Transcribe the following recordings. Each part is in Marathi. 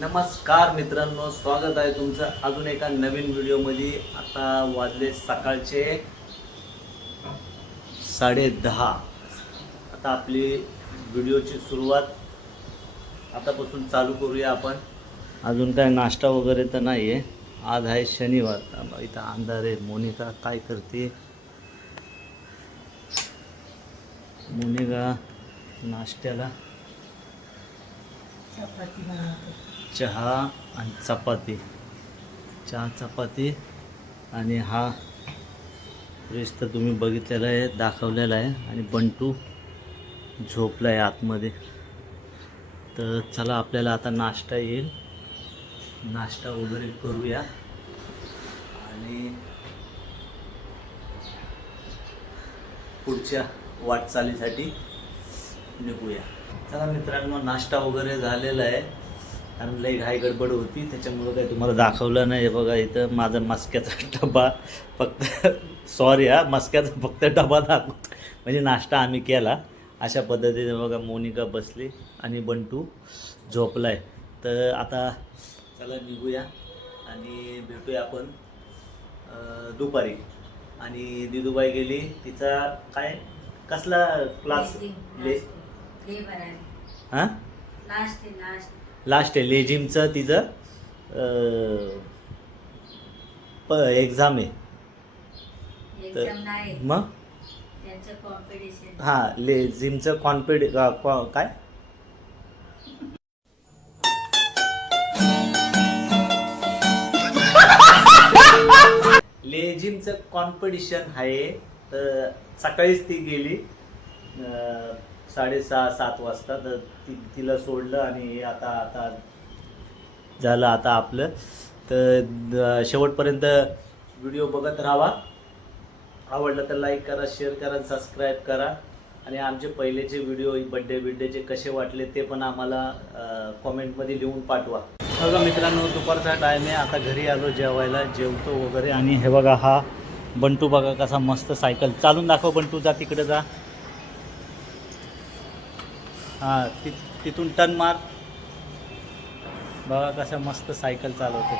नमस्कार मित्रांनो, स्वागत आहे तुमचं अजून एका नवीन व्हिडिओमध्ये। आता वाजले सकाळचे 10:30। आता आपली व्हिडिओची सुरुवात आतापासून चालू करूया आपण। अजून काय नाश्ता वगैरे तर नाही आहे, आज आहे शनिवार। इथं अंधार आहे। मोनिका काय करते? मोनिका नाश्त्याला चहा आणि चपाती, चहा चपाती। आणि हा फ्रेश तर तुम्ही बघितलेला आहे, दाखवलेला आहे। आणि बंटू झोपला आहे आतमध्ये। तर चला आपल्याला आता नाश्ता येईल, नाश्ता वगैरे करूया आणि पुढच्या वाटचालीसाठी निघूया। चला मित्रांनो, नाश्ता वगैरे झालेला आहे। कारण लई घाई गडबड होती, त्याच्यामुळं काही तुम्हाला दाखवलं नाही। बघा इथं माझा मस्क्याचा डबा, फक्त सॉरी मस्क्याचा फक्त डबा दाखवतो, म्हणजे नाश्ता आम्ही केला अशा पद्धतीने। बघा मोनिका बसली आणि बंटू झोपला आहे। तर आता चला निघूया आणि भेटूया आपण दुपारी। आणि दिदूबाई गेली, तिचा काय कसला क्लास? हां लास्ट आहे लेझिमचं तिचं एक्झाम आहे। मग हां लेझिमचं काय लेझिमचं कॉम्पिटिशन आहे। तर सकाळीच ती गेली 6:30-7 वाजता। तर तिला सोडलं आणि आता झालं आता आपलं। तर शेवटपर्यंत व्हिडिओ बघत राहा। आवडलं तर लाईक करा, शेअर करा, सबस्क्राईब करा। आणि आमचे पहिलेचे व्हिडिओ बड्डेचे कसे वाटले ते पण आम्हाला कॉमेंटमध्ये लिहून पाठवा। बघा मित्रांनो, दुपारचा टाईम आहे, आता घरी आलो जेवायला, जेवतो वगैरे। आणि हे बघा हा बंटू बघा कसा मस्त सायकल चालून दाखव। बंटू जा तिकडे जा, हां तिथून टर्न मार। बघा कसं मस्त सायकल चालवते।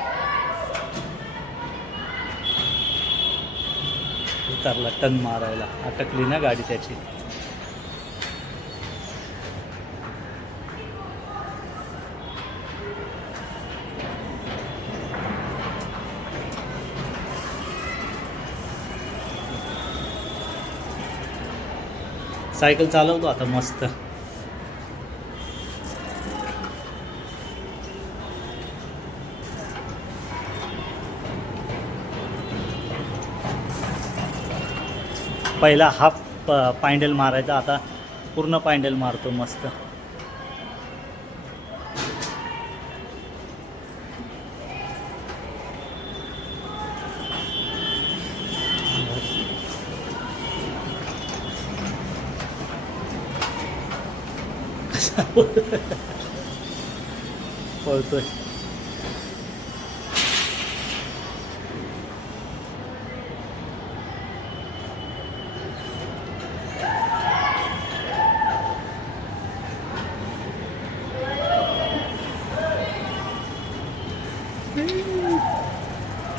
उतरला टर्न मारायला, अटकली ना गाडी त्याची। सायकल चालवतो आता मस्त। पहिला हाफ पायंडल मारायचा, आता पूर्ण पायंडल मारतो मस्त। पळतोय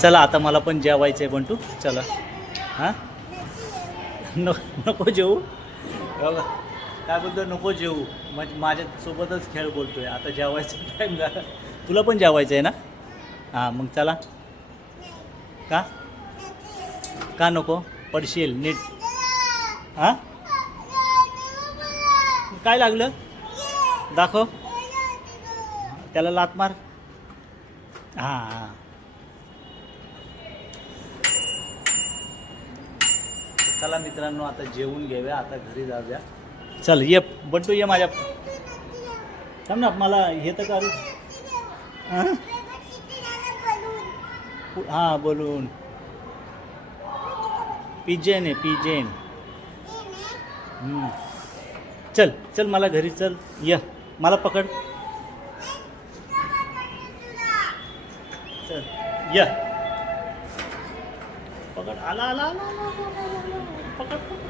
चला आता मला पण जेवायचं आहे बंटू, चला। हां नको जेवू, बघा काय बोलतो, नको जेवू, म्हणजे माझ्यासोबतच खेळ बोलतोय। आता जेवायचं टाईम झाला, तुला पण जेवायचं आहे ना? हां मग चला। का नको? पडशील नीट। हां काय लागलं दाखव, त्याला लात मार। हां चला मित्रांनो, आता जेवून घेऊया, आता घरी जाऊया। चल ये बंटू, ये माझ्या, थांब ना मला हे तर करू। हां बोलून पिजेन आहे, पिजेन। चल चल मला घरी चल, ये मला पकड, चल ये पकड, आला आला आला पकड पकड।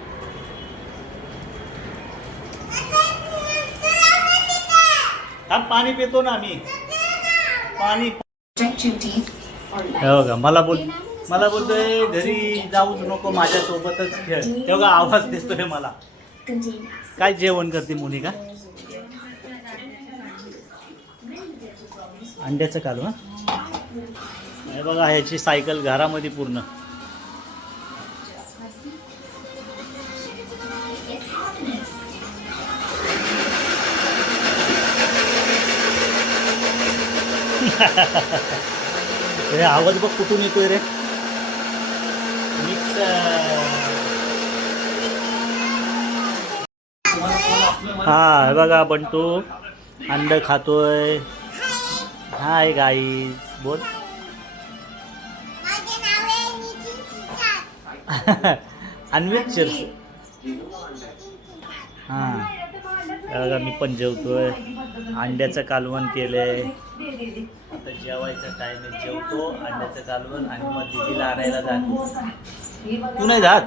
थांब पाणी पितो ना मी। पाणी हे बघा मला बोलतोय घरी जाऊच नको माझ्यासोबतच खेळ. तेव्हा आवाज दिसतोय मला. काय जेवण करते मोनिका? अंड्याचं कालवण. हे बघा ह्याची सायकल घरामध्ये पूर्ण. हे आवाज बघ कुठून येतोय रे. हा हे बघा बंटू अंड खातोय. हाय गाईज बोल. अन्वित चिर्स. हां बघा मी पण जेवतोय. अंड्याचं कालवण केलंय. आता जेवायचा टाइम आहे. जेवतो अंड्याचं कालवण आणि मग दीदीला आणायला जातो. तू नाही जात?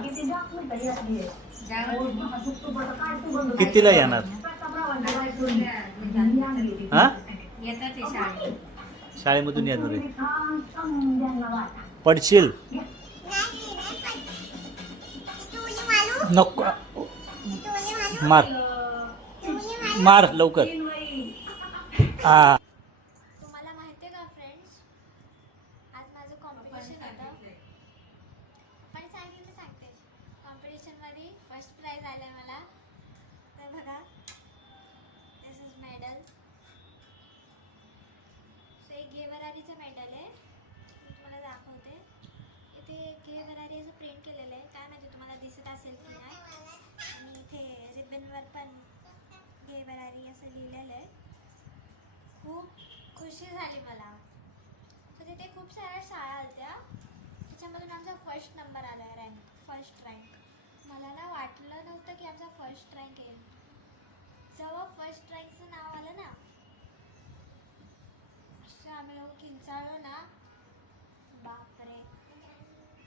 कितीला येणार? हा शाळेमधून येणार आहे. पडशील नको. मार मार लवकर. हा तुम्हाला माहिती आहे का फ्रेंड्स, आज माझं कॉम्पिटिशन होतं. पण सांगते कॉम्पिटिशनमध्ये फर्स्ट प्राइज आलं आहे मला. तर बघा दिस इज मेडल. हे घे भरारीचं मेडल आहे. मी तुम्हाला दाखवते. इथे घे भरारी असं प्रिंट केलेलं आहे. काय माहिती तुम्हाला दिसत असेल की नाही. आणि इथे रिबनवर पण घे भरारी असं लिहिलेलं आहे. खूप खुशी झाली मला. तर तिथे खूप साऱ्या शाळा आल्या. त्याच्यामधून आमचा फर्स्ट नंबर आला आहे. First rank. मला ना वाटलं नव्हतं की आमचा फर्स्ट रँक येईल. जेव्हा फर्स्ट रँकचं नाव आलं ना, असं आम्ही लोक किंचाळलो ना, बापरे.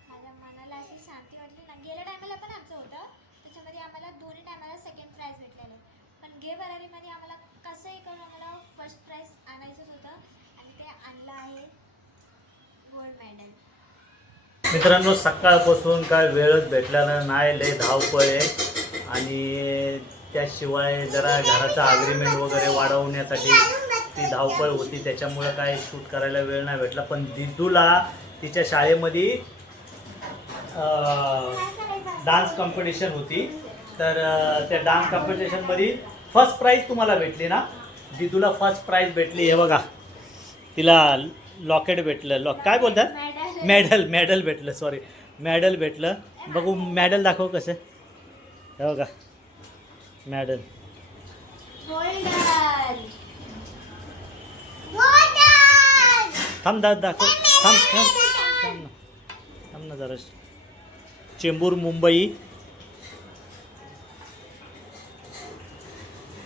माझ्या मनाला अशी शांती वाटली ना. गेल्या टायमाला पण आमचं होतं. त्याच्यामध्ये आम्हाला दोन्ही टायमाला सेकंड प्राइज भेटलेलं. पण घे भरारीमध्ये आम्हाला कसंही करून आम्हाला फर्स्ट प्राइज आणायचंच होतं. आणि ते आणलं आहे गोल्ड मेडल. मित्रांनो सकाळपासून काय वेळच भेटलेला नाही. लय धावपळ आहे. आणि त्याशिवाय जरा घराचा अग्रीमेंट वगैरे वाढवण्यासाठी ती धावपळ होती. त्याच्यामुळं काय शूट करायला वेळ नाही भेटला. पण दिदूला तिच्या शाळेमध्ये डान्स कॉम्पिटिशन होती. तर त्या डान्स कॉम्पिटिशनमध्ये फर्स्ट प्राईज तुम्हाला भेटली ना. दिदूला फर्स्ट प्राईज भेटली. हे बघा तिला लॉकेट भेटलं. काय बोलतात? मेडल भेटलं. सॉरी मेडल भेटलं. बघू मेडल दाखव कसं. हे बघा मेडल. थांब दाखव. थांब ना जरा. चेंबूर मुंबई.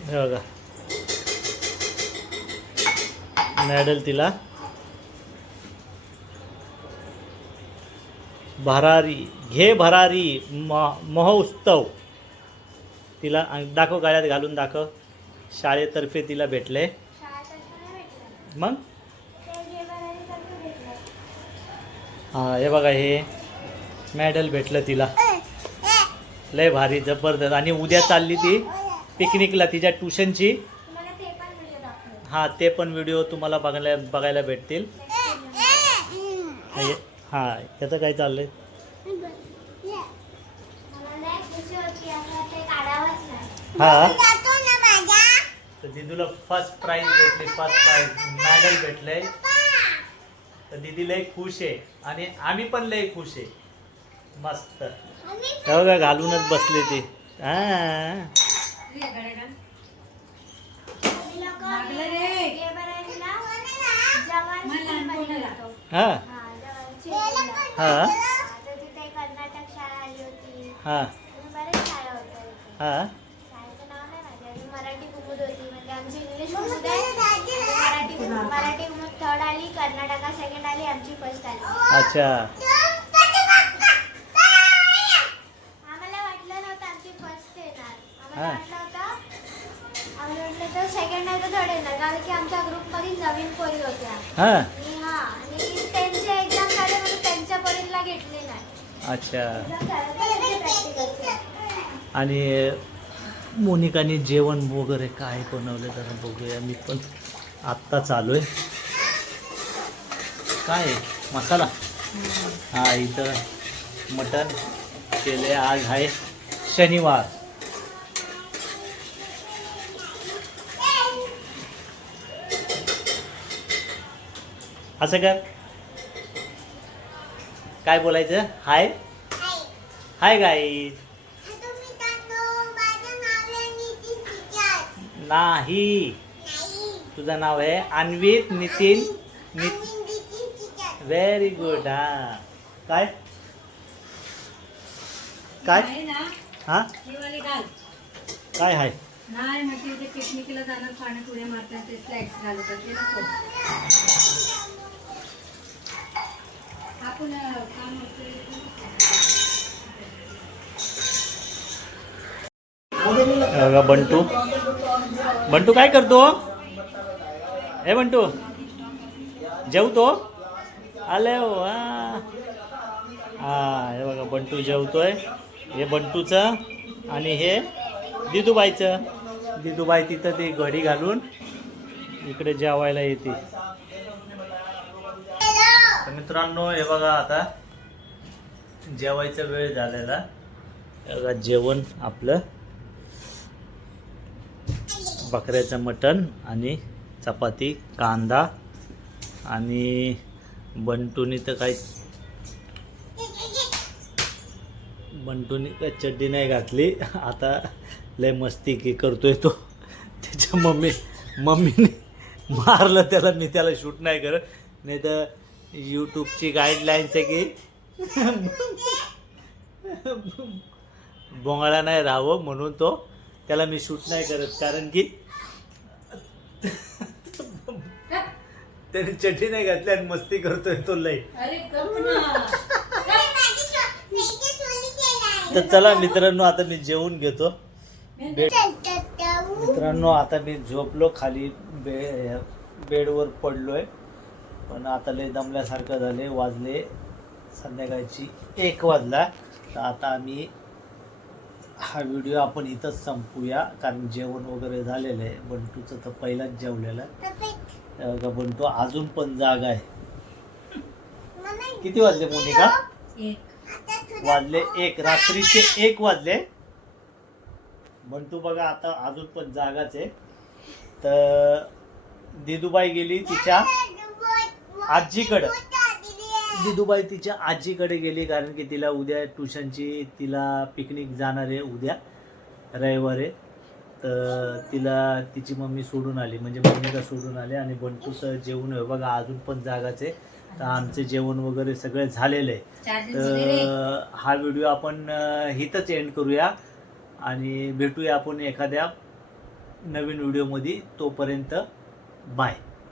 हे बघा मेडल तिला. घे भरारी महोत्सव तिला दाखव. गाड्यात घालून दाखव. शाळेतर्फे तिला भेटले. मग हां हे बघा हे मेडल भेटलं तिला. लय भारी जबरदस्त. आणि उद्या चालली ती पिकनिकला तिच्या ट्युशनची. हां ते पण व्हिडिओ तुम्हाला बघायला भेटतील. हां त्याचं काय चाललंय. हां तर दिदूला फर्स्ट प्राइज भेटली. फर्स्ट प्राइज मेडल भेटले. तर दिदी लय खुश आहे. आणि आम्ही पण लय खुश आहे. मस्त बघा घालूनच बसले ते. हां हां हां तिथे कर्नाटक शाळा आली होती. हां बरेच शाळा होत्या. हां शाळेचं नाव नाही माहिती. मराठी कुमुद होती. म्हणजे आमची इंग्लिश कुमुद आहे. मराठी कुमुद थर्ड आली. कर्नाटका सेकंड आली. आमची फर्स्ट आली. अच्छा. आम्हाला वाटलं नव्हतं आमची फर्स्ट येणार. आम्हाला वाटलं होतं तर सेकंड नाही तर थर्ड येणार. कारण की आमच्या ग्रुपमध्ये नवीन पोरी होत्या. हां आणि त्यांचे एक्झाम झाले म्हणून त्यांच्या कॉलेजला घेतले नाही. अच्छा. एक्झाम झाल्यावर त्यांचे practicals. आणि मोनिकाने जेवण वगैरे काय बनवलं जरा बघूया. मी पण आत्ताच आलो आहे. काय आहे? मसाला. हा इथं मटण केले. आज आहे शनिवार. असं कर. काय बोलायचं? हाय हाय गाईज. नाही, तुझं नाव आहे अन्वित नितीन. Very good. हा काय काय हा काय आहे? नाही म्हणजे ते पिकनिकला जाणार पाण्यात उड्या मारतात ते स्लॅक्स घालतात ते नको. आपण काम बघा बंटू. बंटू काय करतो? हे बंटू जेवतो. आले हो. हा हे बघा बंटू जेवतोय. हे बंटूचं आणि हे दिदूबाईचं. दिदूबाई तिथं ती घडी घालून इकडे जेवायला येते. तर मित्रांनो हे बघा आता जेवायचा वेळ झालेला. बघा जेवण आपलं बकऱ्याचं मटण आणि चपाती कांदा आणि बंटूनी तर काही बंटूनी काय चड्डी नाही घातली. आता लय मस्ती की करतोय तो. त्याच्या मम्मीने मारलं त्याला. मी त्याला शूट नाही करत, नाही तर यूट्यूबची गाईडलाईन्स आहे की बोंगाळा नाही राहावं म्हणून तो त्याला मी शूट नाही करत. कारण की त्याने चड्डी नाही घातली आणि मस्ती करतोय तो लय. तर चला मित्रांनो आता मी जेवून घेतो. मित्रांनो आता मी झोपलो खाली बेडवर पडलोय. पण आता लय दमल्यासारखं झाले. वाजले संध्याकाळची 1 वाजला. तर आता आम्ही हा व्हिडिओ आपण इथंच संपूया कारण जेवण वगैरे झालेलं आहे. बंटूचं तर पहिलाच जेवलेलं आहे. बंटू अजून पण जागा आहे. किती वाजले मोनिका? वाजले 1. रात्रीचे 1 वाजले. बंटू बघा आता अजून पण जागाच आहे. तर दिदूबाई गेली तिच्या आजीकडं. दिदूबाई तिच्या आजीकडे गेली कारण की तिला उद्या ट्युशनची तिला पिकनिक जाणार आहे उद्या रविवारी. तर तिला तिची मम्मी सोडून आली म्हणजे मम्मीला सोडून आले. आणि बंटूचं जेवण आहे बघा अजून पण जागाच आहे. तर आमचे जेवण वगैरे सगळे झालेलं आहे. तर हा व्हिडिओ आपण इथंच एंड करूया आणि भेटूया आपण एखाद्या नवीन व्हिडिओमध्ये. तोपर्यंत बाय.